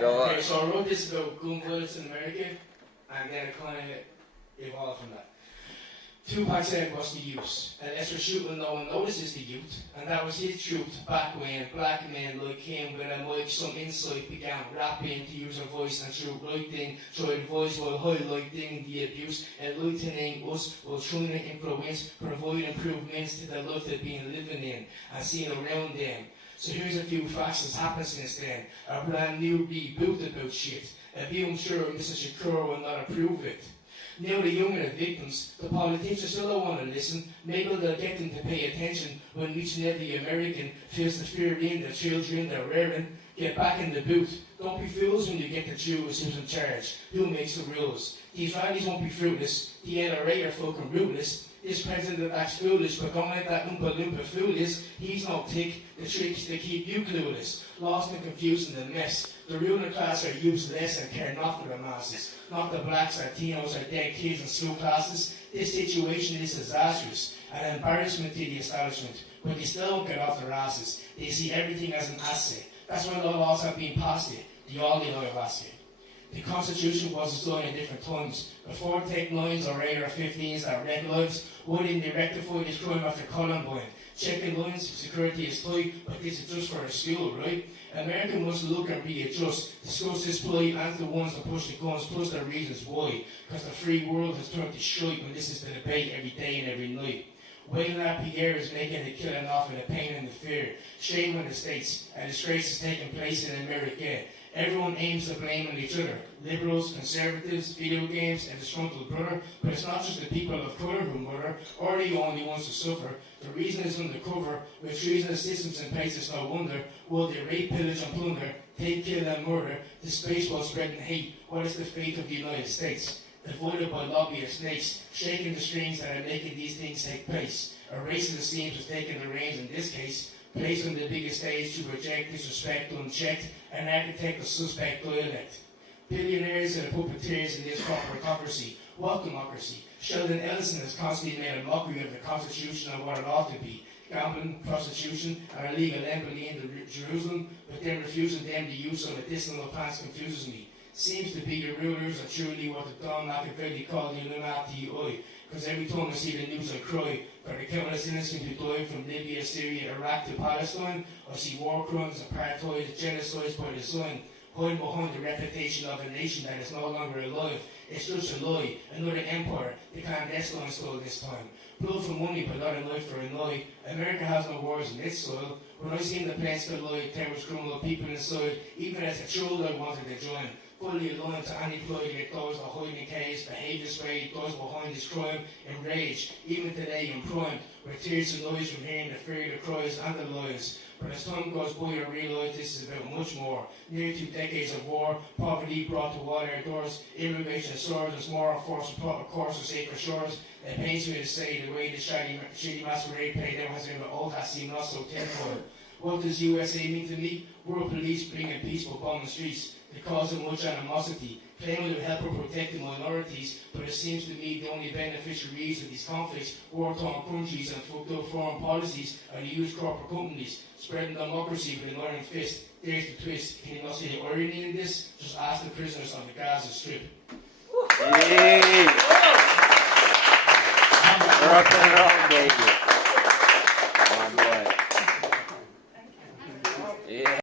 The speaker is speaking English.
Go on. Okay, so I wrote this about gun violence in America, and then it kind of evolved from that. Tupac said was the youth, and as for shooting, no one notices the youth, and that was his truth back when black men like him with a mic, some insight began rapping to use their voice and through writing, tried voice while highlighting the abuse, enlightening us while trying to influence, provide improvements to the life they've been living in and seeing around them. So here's a few facts that's happened since then. A brand new reboot about shit. A view I'm sure Mr. Shakur will not approve it. Now the young and the victims, the politicians still don't want to listen. Maybe they'll get them to pay attention when each and every American feels the fear in the children they're rearing. Get back in the booth. Don't be fools when you get to choose who's in charge, who makes the rules. These rallies won't be fruitless. The NRA are fucking ruthless. This president acts foolish, but don't let that Oompa Loompa fool us. He's no tick. The trick is to keep you clueless, lost and confused in the mess. The ruling class are useless and care not for the masses. Not the blacks, Latinos, or dead kids in school classes. This situation is disastrous, an embarrassment to the establishment. But they still don't get off their asses. They see everything as an asset. That's why the laws have been passed here. The only law of asset. The Constitution was designed in different times. Before Tech 9s or AR-15s that red lives, why didn't they rectify this crime after Columbine? Checking lines, security is tight, but this is just for a school, right? America must look and readjust, discuss this plight and the ones that push the guns, plus the reasons why. Because the free world has turned to shite when this is the debate every day and every night. Waiting at Pierre is making the killing off and the pain and the fear. Shame on the states, a disgrace is taking place in America. Everyone aims to blame on each other. Liberals, conservatives, video games, and disgruntled brother. But it's not just the people of colour who murder, or the only ones to suffer. The reason is undercover. With treasonous systems in place, it's no wonder. Will they rape, pillage, and plunder, take, kill, and murder, the space while spreading hate? What is the fate of the United States? Divided by lobbyist snakes, shaking the strings that are making these things take place. A race of the seams has taken the reins in this case, placed on the biggest stage to reject disrespect unchecked, and architect a suspect dialect. Billionaires and puppeteers in this corporatocracy. What democracy? Sheldon Ellison has constantly made a mockery of the Constitution and what it ought to be. Gambling, prostitution, and illegal embassy in Jerusalem, but then refusing them the use of medicinal plants confuses me. Seems to be the rulers are truly what the Don Machiavelli called the Illuminati, because every time I see the news I cry, for the countless innocent who died from Libya, Syria, Iraq to Palestine. I see war crimes, apartheid, genocides by design, hiding behind the reputation of a nation that is no longer alive. It's just a lie, another empire, the clandestine style this time. Blood for money, but not a knife for a lie. America has no wars in its soil. When I seen the plants still lie, terrorist criminal people inside, even as a child I wanted to join. Fully aligned to any ploy to get those that hide in caves, behave this way, those behind this crime, enraged, even today in prime, with tears and noise from hearing the fear, the cries and the lies. But as time goes by, I realise this is about much more. Nearly 2 decades of war, poverty brought to all our doors, immigration swords and moral force and course of sacred shores. It pains me to say the way the shady masquerade play now has been with all that seem not so tenfold. What does USA mean to me? World police bringing peaceful bombing streets. They cause them much animosity, claiming to help or protect the minorities, but it seems to me the only beneficiaries of these conflicts, war-torn countries and fucked up foreign policies are the huge corporate companies, spreading democracy with an iron fist. There's the twist. Can you not see the irony in this? Just ask the prisoners on the Gaza Strip. Rock and roll, baby.